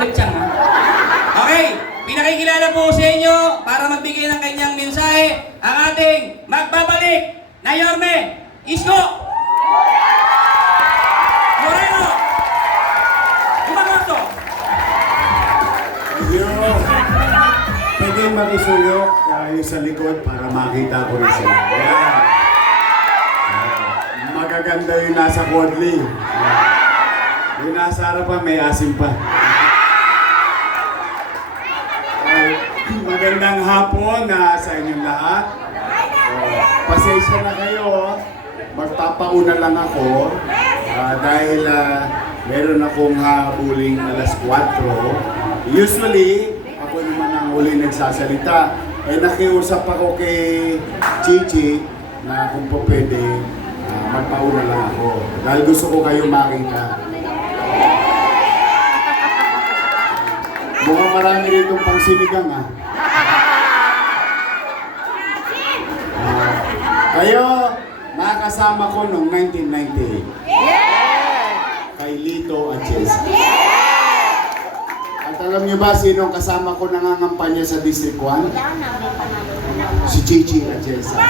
Makulit siya, ha? Okay, pinakikilala po sa inyo para magbigay ng kanyang mensahe ang ating magbabalik na Yorme Isko Moreno Umagoso. Ayun. Pwede makisuyo yung sa likod para makita ko rin sila. Ayan. Magaganda yung nasa Quadli. Yung nasa harapan may asim pa. Magandang hapon sa inyong lahat. Pasensya na kayo. Magpapauna lang ako dahil meron akong habuling alas 4. Usually, ako naman ang huli nagsasalita. Nakiusap ako kay Chichi na kung po pwede, magpauna lang ako. Dahil gusto ko kayo makita. Mukhang marami ritong pangsinigang kayo, nakasama ko noong 1998. Kay Lito at Jessa. At alam niyo ba sino ang kasama ko nangangampanya sa District 1? Si Chichi at Jessa.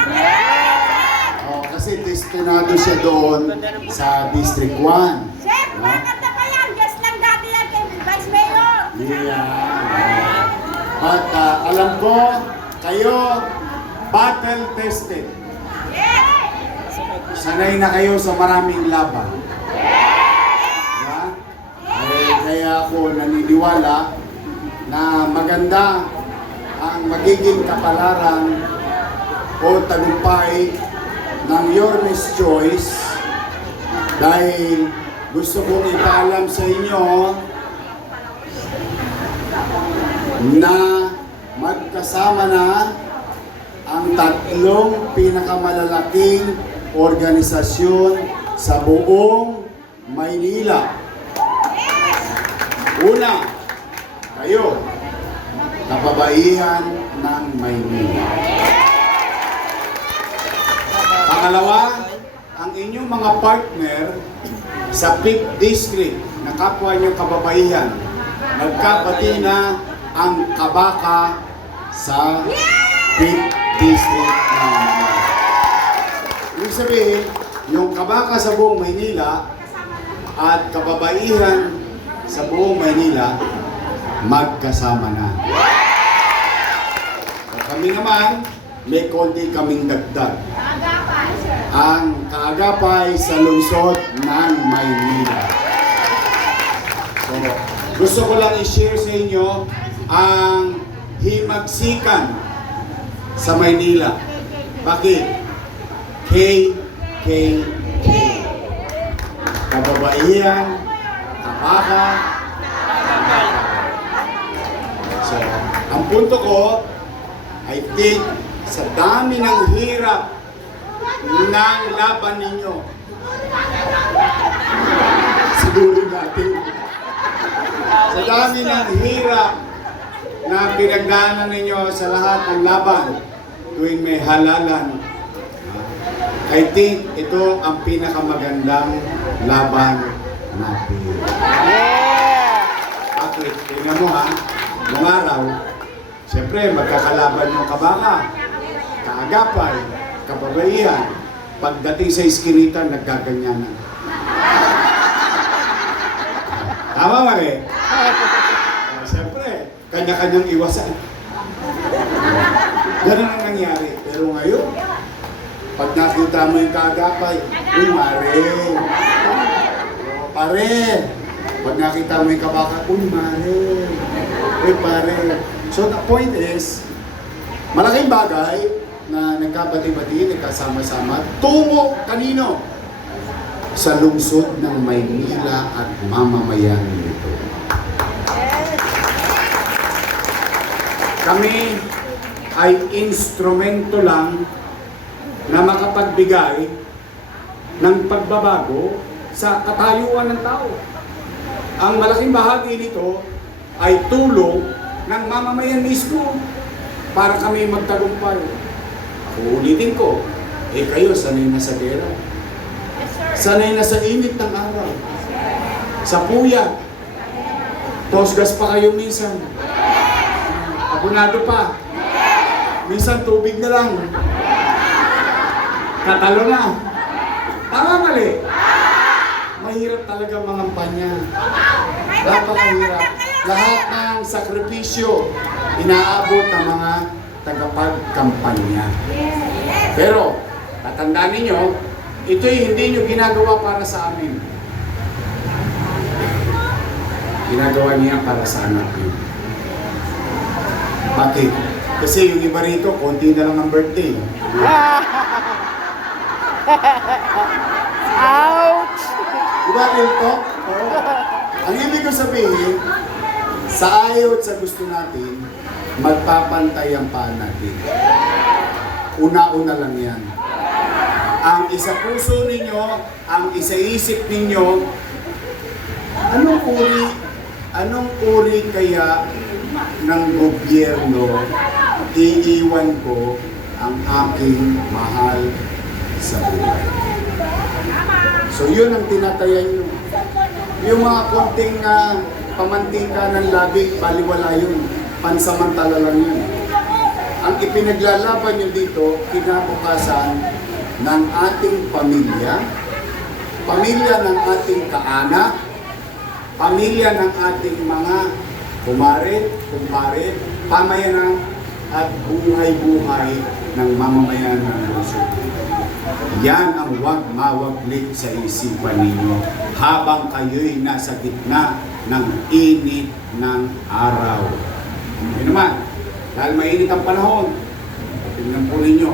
Kasi destinado siya doon sa District 1. Chef, maganda pa yan. Guest lang dati yan kay Vice Mayor. Yeah. But alam ko, kayo, battle tested. Sanay na kayo sa maraming laban. Yeah? Kaya ako naniniwala na maganda ang magiging kapalaran o tagumpay ng Yorme's Choice dahil gusto kong ipaalam sa inyo na magkasama na ang tatlong pinakamalalaking organisasyon sa buong Maynila. Una, kayo, kababaihan ng Maynila. Pangalawa, ang inyong mga partner sa 5th District na kapwa nyo kababaihan, nagkabati na ang kabaka sa 5th District ng Maynila. Ibig sabihin, yung kabaka sa buong Maynila at kababaihan sa buong Maynila, magkasama na. At kami naman, may konti kaming dagdag. Ang kaagapay sa lungsod ng Maynila. So, gusto ko lang i-share sa inyo ang himagsikan sa Maynila. Bakit? KKK. Kababaihan, kabaka. So, ang punto ko, I think, sa dami ng hirap ng laban ninyo, siguro natin, sa dami ng hirap na pinagdaanan ninyo sa lahat ng laban tuwing may halalan, I think ito ang pinakamagandang laban natin. Bakit? Tingnan mo noong araw, siyempre magkakalaban yung kabaka, kaagapay, kababaihan. Pagdating sa iskinita, nagkaganyanan. Tama ba rin? Siyempre, kanya-kanyang iwasan. Ganun ang nangyari. Pero ngayon, pag nakita mo yung kaagapay, uy, mare. Pare. Pag nakita mo yung kabaka, uy, mare. Uy, pare. So the point is, malaking bagay na nagkabati-bati, nagkasama-sama, tungo kanino? Sa lungsod ng Maynila at mamamayan nito. Kami ay instrumento lang na makapagbigay ng pagbabago sa katayuan ng tao. Ang malaking bahagi nito ay tulong ng mamamayan mismo para kami magtagumpay. Uulitin ko, kayo sanay na sa gera. Sanay na sa init ng araw. Sa puyat. Tosgas pa kayo minsan. Abonado pa. Minsan tubig na lang. Katalo na. Tama mali. Mahirap talaga mangampanya. Napakahirap. Lahat ng sakripisyo inaabot ng mga tagapagkampanya. Pero, tatandaan ninyo, ito'y hindi nyo ginagawa para sa amin. Ginagawa niya para sa anak niyo. Bakit? Kasi yung iba rito, konti na lang ang birthday. Ouch! Diba, real talk? Oo. Ang ibig ko sabihin, sa ayaw at sa gusto natin, magpapantay ang paan natin. Una-una lang yan. Ang isa puso ninyo, ang isa isip ninyo, anong uri kaya ng gobyerno iiwan ko ang aking mahal sa buhay? So yun ang tinatayan nyo. Yung mga konting pamantika ng labi, baliwala yun. Pansamantala lang yun. Ang ipinaglalaban nyo dito, kinabukasan ng ating pamilya, pamilya ng ating kaanak, pamilya ng ating mga kumpare, pamayanan at buhay-buhay ng mamamayan ng lungsod. Yan ang huwag mawaglit sa isipan ninyo habang kayo'y nasa gitna ng init ng araw. Yun naman, dahil mainit ang panahon, tingnan po ninyo,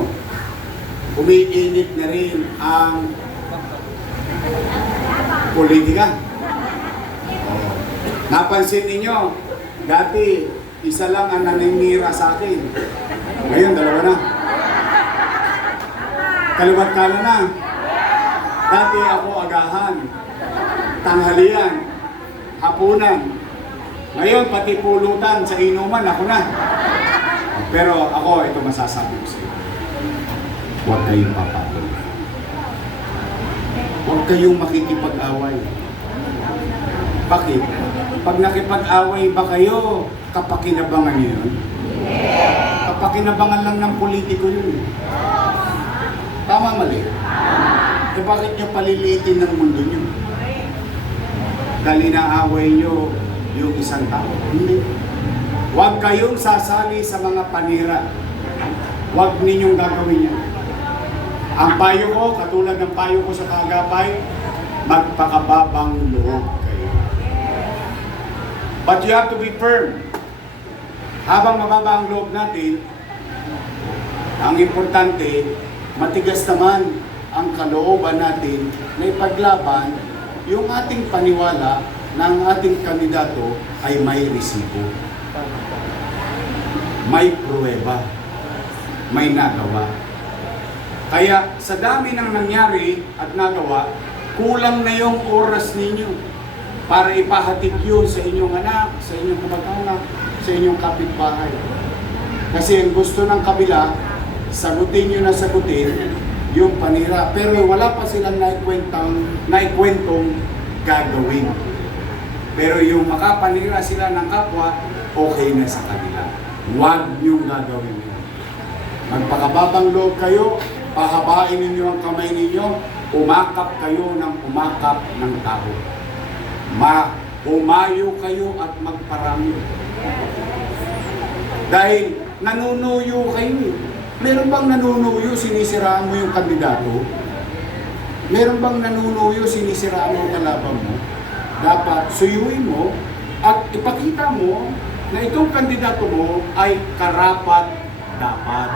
umiinit na rin ang politika. Napansin ninyo, dati isa lang ang naninira sa akin. Ngayon, dalawa na. Kaliwat kanan na. Dati ako agahan, tanghalian, hapunan. Ngayon, pati pulutan sa inuman, ako na. Pero ako, ito masasabi ko sa iyo. Huwag kayong papatol. Huwag kayong makikipag-away. Bakit? Pag nakipag-away ba kayo, kapakinabangan niyo yun? Kapakinabangan lang ng politiko yun. Tama mali? E bakit nyo paliliitin ng mundo nyo? Dahil inaaway nyo yung isang tao. Hindi. Huwag kayong sasali sa mga panira. Huwag ninyong gagawin yan. Ang payo ko, katulad ng payo ko sa Kagapay, magpakababang loob kayo. But you have to be firm. Habang mababa ang loob natin, ang importante, matigas naman ang kalooban natin na ipaglaban yung ating paniwala na ang ating kandidato ay may resibo, may pruweba, may nagawa. Kaya sa dami ng nangyari at nagawa, kulang na yung oras ninyo para ipahatid yun sa inyong anak, sa inyong kamag-anak, sa inyong kapitbahay. Kasi ang gusto ng kabila, sagutin nyo na sagutin yung panira. Pero wala pa silang naikwentong gagawin. Pero yung makapanira sila ng kapwa, okay na sa kanila. Huwag niyong gagawin yun. Magpakababang loob kayo, pahabain ninyo ang kamay ninyo, umakap kayo ng umakap ng tao. Humayo kayo at magparami. Dahil nanunuyo kayo. Meron bang nanunuyo, sinisiraan mo yung kandidato? Meron bang nanunuyo, sinisiraan mo ang kalaban mo? Dapat suyuin mo at ipakita mo na itong kandidato mo ay karapat-dapat.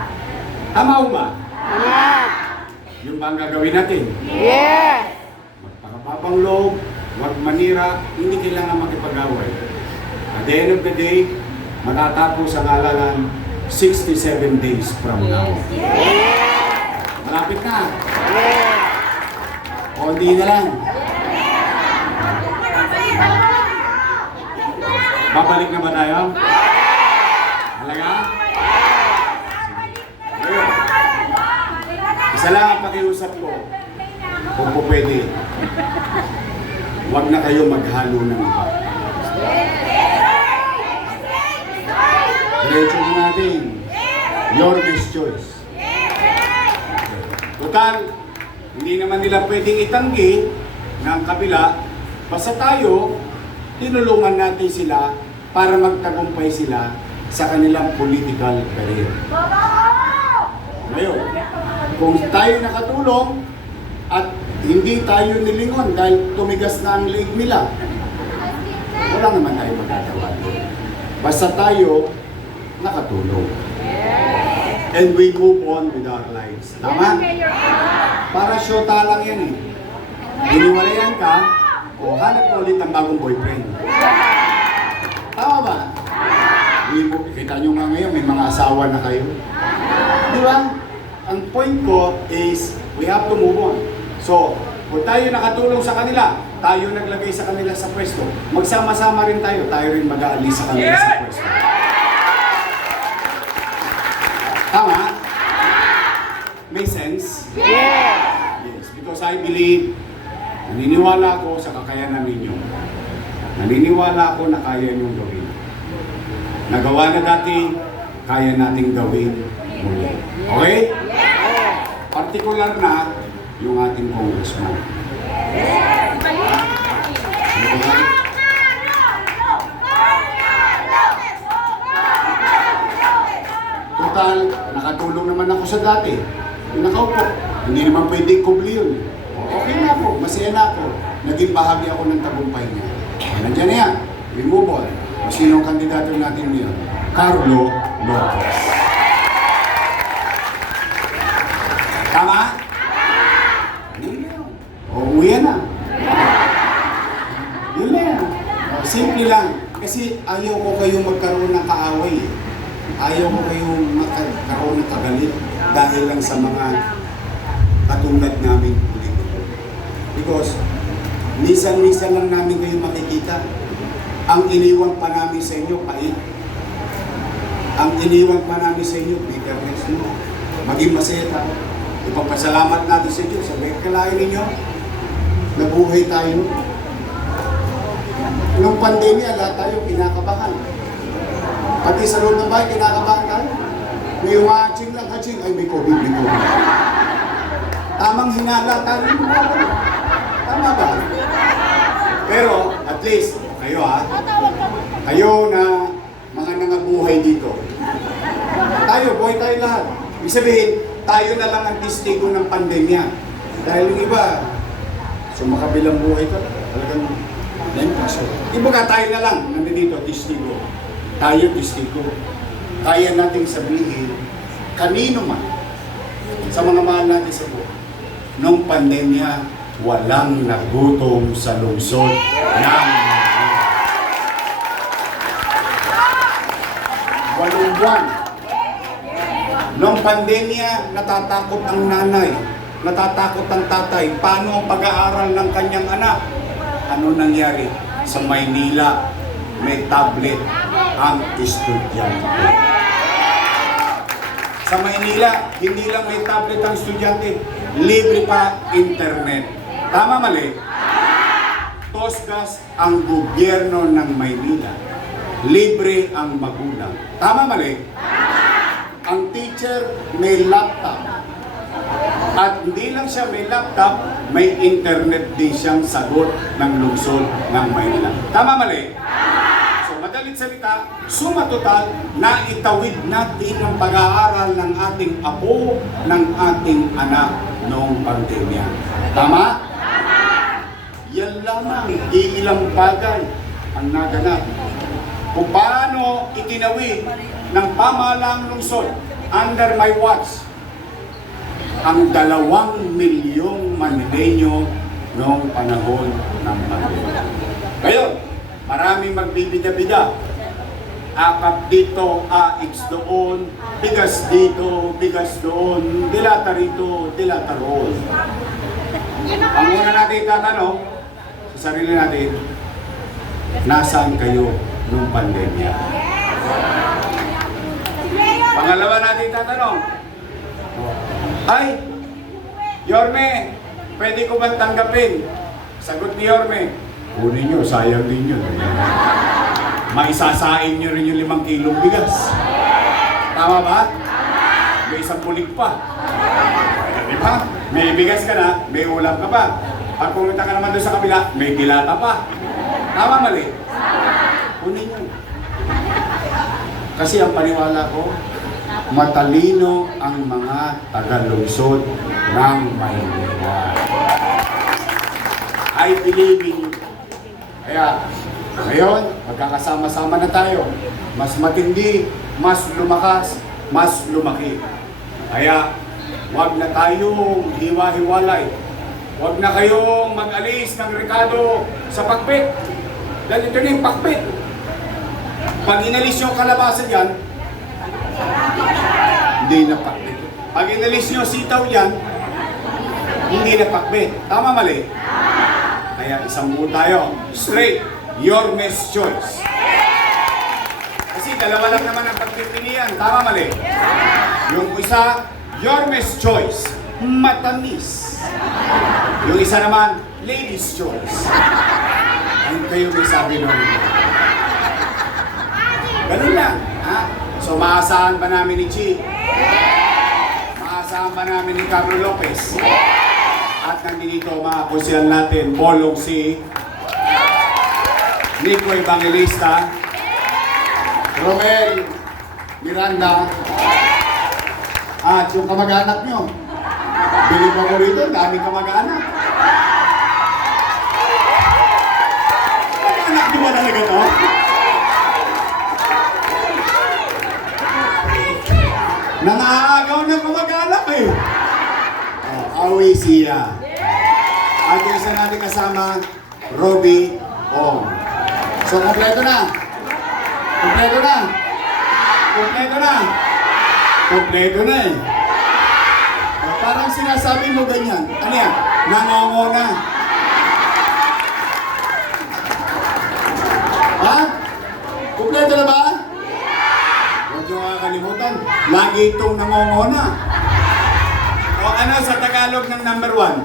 Tama o ba? Yeah! Yung ba ang gagawin natin? Yes! Magpakababang loob, huwag manira, hindi kailangan makipag-away. At the end of the day, matatapos ang halalan 67 days from now. Malapit na. Konti na lang. Babalik na ba tayo? Talaga? Sige. Isa lang ang pakiusap ko. Kung po pwede, huwag na kayo maghalo ng iba. Yorme's choice. Total, hindi naman nila pwedeng itanggi ng kabila. Basta tayo, tinulungan natin sila para magtagumpay sila sa kanilang political career. Ngayon, kung tayo nakatulong at hindi tayo nilingon dahil tumigas na ang leeg nila, wala naman tayo magagawa doon. Basta tayo nakatulong. And we move on with our lives. Tama? Para syota lang yan eh. Hiniwalayan ka, o hanap mo ulit ang bagong boyfriend. Tama ba? Kita nyo nga ngayon, may mga asawa na kayo. Di ba? Ang point ko is, we have to move on. So, kung tayo nakatulong sa kanila, tayo naglagay sa kanila sa pwesto, magsama-sama rin tayo, tayo rin mag-aalis sa kanila sa pwesto. Tama? Make sense? Yes, because I believe, naniniwala ako sa kakayanan ninyo. Naniniwala ako na kaya niyong gawin. Nagawa na dati, kaya nating gawin muli. Okay? Partikular na yung ating congressman. Ano ba? Total, nakatulong naman ako sa dati. Yung nakaupo, hindi naman pwedeng kubli yun. Okay na ako, masaya na ako. Naging bahagi ako ng tagumpay niya. Nandiyan na yan, we move on. Sino ang kandidato natin niya? Carlo Lopez. Tama? O, uwi na. Yun na yan. Simple lang. Kasi ayaw ko kayong magkaroon ng kaaway. Ayaw ko kayong magkaroon ng kagalit dahil lang sa mga katulad namin politiko. Because minsan-minsan lang namin kayo makikita. Ang iniwan pa namin sa inyo, pait. Ang iniwan pa namin sa inyo, bitterness mo. Maging masaya tayo. Ipagpasalamat natin sa Diyos. Sabi, kalain ninyo, nabuhay tayo. Nung pandemya, lahat tayo kinakabahan. Pati sa loob ng bahay, kinakabahan tayo. May umaching lang, haching, ay may COVID, may COVID. Tamang hinala tayo. Tama ba? Pero, at least, kayo kayo na mga nangabuhay dito. Tayo, buhay tayo lahat. Ibig sabihin, tayo na lang ang testigo ng pandemya. Dahil yung iba, sumakabilang buhay ko, talagang nempasok. Ibaga tayo na lang, nandito, testigo. Tayo, testigo. Kaya nating sabihin, kanino man, sa mga mahal natin sa buhay, nung pandemya, walang nagutom sa lungsod ng walong buwan. Nung pandemya, natatakot ang nanay, natatakot ang tatay. Paano ang pag-aaral ng kanyang anak? Ano nangyari? Sa Maynila, may tablet ang estudyante. Sa Maynila, hindi lang may tablet ang estudyante, libre pa internet. Tama mali? Tosgas ang gobyerno ng Maynila. Libre ang magulang. Tama mali? Ang teacher may laptop. At hindi lang siya may laptop, may internet din siyang sagot ng lungsod ng Maynila. Tama mali? So madalit salita, suma total na itawid natin ang pag-aaral ng ating apo, ng ating anak noong pandemya. Tama? Yan lamang, iilang bagay ang naganap. Kung paano itinawid ng pamahalaang lungsod under my watch ang 2 milyong Manileño noong panahon ng pandemya. Ngayon, maraming magbibida-bida. Akap dito, AX doon, bigas dito, bigas doon, dilata rito, dilata roon. Ang una natin tatanong sa sarili natin, nasaan kayo nung pandemya? Pangalawa natin tatanong, ay, Yorme, pwede ko bang tanggapin? Sagot ni Yorme, kunin nyo, sayang din yun. Maisasain nyo rin yung 5 kilong bigas. Tama ba? may isang bulig pa. Di ba? May bigas ka na, may ulam ka pa. Pag pumunta ka naman doon sa kabila, may dilata pa. Tama, mali? Kunin nyo. Kasi ang paniwala ko, matalino ang mga taga-lungsod ng Maynila. I believe in you. Kaya, ngayon, magkakasama-sama na tayo. Mas matindi, mas lumakas, mas lumaki. Kaya, huwag na tayong hiwa-hiwalay. Huwag na kayong mag-alis ng rekado sa pakpit. Dahil ito na yung pakpit. Pag inalis yung kalabasa dyan, hindi na pakbit. Pag inalis nyo sitaw yan, hindi na pakbit. Tama, mali? Kaya isang mo tayo. Straight, your best choice. Kasi dalawa lang naman ang pagpipilian. Tama, mali? Yung isa, your best choice. Matamis. Yung isa naman, ladies choice. Ano kayo may sabi nun? Ganun lang. Ha? So, maasahan ba namin ni Chi? Maasahan ba namin ni Carlo Lopez? At nandito mga kusyal natin, Bolong si Nico Evangelista, Romel Miranda, at yung kamag-anak nyo. Bilib ako rito, daming kamag-anak. Kamag-anak nyo ba talaga to? Nangaagaw ng kamag-anak eh. Awi siya. At yung isa natin kasama, Robbie Ong. So, kompleto na. Kompleto na. Kompleto na. Kompleto na eh. Parang sinasabi mo ganyan. Ano yan? Nangongo na. Ha? Kompleto na ba? Huwag nyo kakalimutan. Lagi itong nangongona. O ano sa Tagalog ng number 1?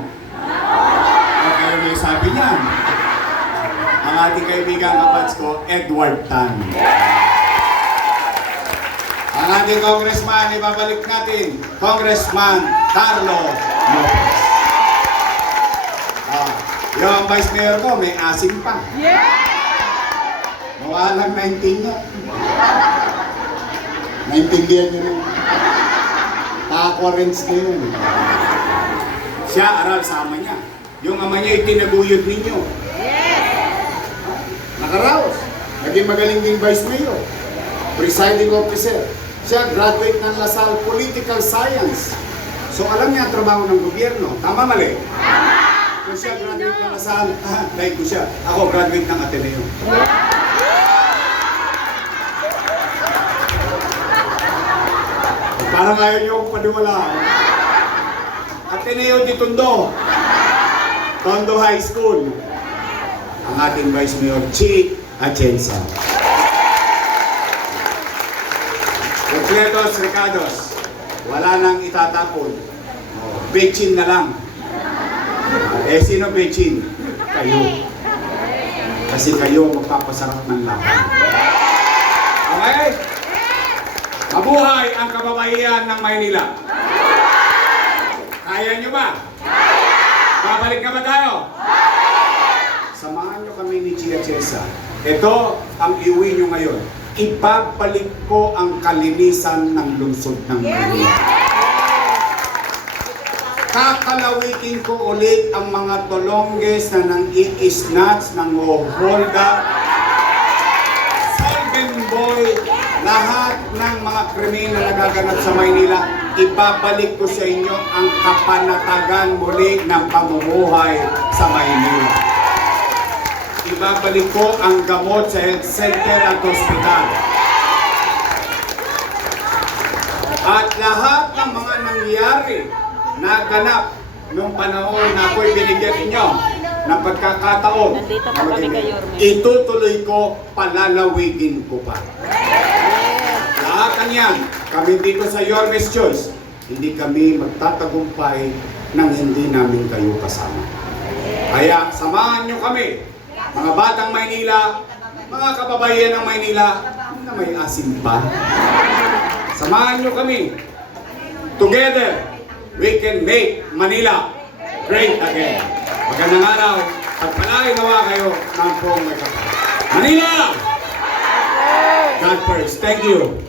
Okay, may sabi niyan. Ang ating kaibigan kapats ko, Edward Tan. Ang ating congressman, ibabalik natin, Congressman Carlo Lopez. Yung vice mayor ko, may asim pa. Mukha lang 19 niya. Naintindihan niyo rin. Ka-quarrents na yun. Siya, aral sa ama niya. Yung ama niya itinaguyod ninyo. Nakaraos. Naging magaling din vice mayor. Presiding officer. Siya, graduate ng LaSalle Political Science. So alam niya ang trabaho ng gobyerno. Tama, mali? Kung siya graduate ng LaSalle, like ko siya. Ako, graduate ng Ateneo. Parang ayaw niyo akong paniwalaan. Ateneo de Tondo. Tondo High School. Ang ating Vice Mayor, Chi Atienza. Completos Ricados. Wala nang itatapon. Bechin na lang. Sino bechin? Kayo. Kasi kayo magpapasarap ng laban. Okay? Mabuhay ang kababaihan ng Maynila. Kaya nyo ba? Babalik na ba tayo? Samahan nyo kami ni Chia Chesa. Ito ang iuwi nyo ngayon. Ibabalik ko ang kalinisan ng lungsod ng Maynila. Kakalawikin ko ulit ang mga tolongges na nang-i-snatch, nang-hold up, boy, lahat ng mga krimen na nagaganap sa Maynila, ibabalik ko sa inyo ang kapanatagan muli ng pamumuhay sa Maynila. Ibabalik ko ang gamot sa health center at hospital. At lahat ng mga nangyari na ganap nung panahon na ako'y binigyan ninyo ng pagkakataon, itutuloy ko, palalawigin ko pa. Lahat yan, kami dito sa Your Best Choice, hindi kami magtatagumpay nang hindi namin kayo kasama. Kaya samahan nyo kami, mga batang Maynila, mga kababayan ng Maynila, na may asim pa. Samahan nyo kami Together, we can make Manila great again. Magandang araw. Pagpalain nawa kayo ng buong may kapal. Manila! God first. Thank you.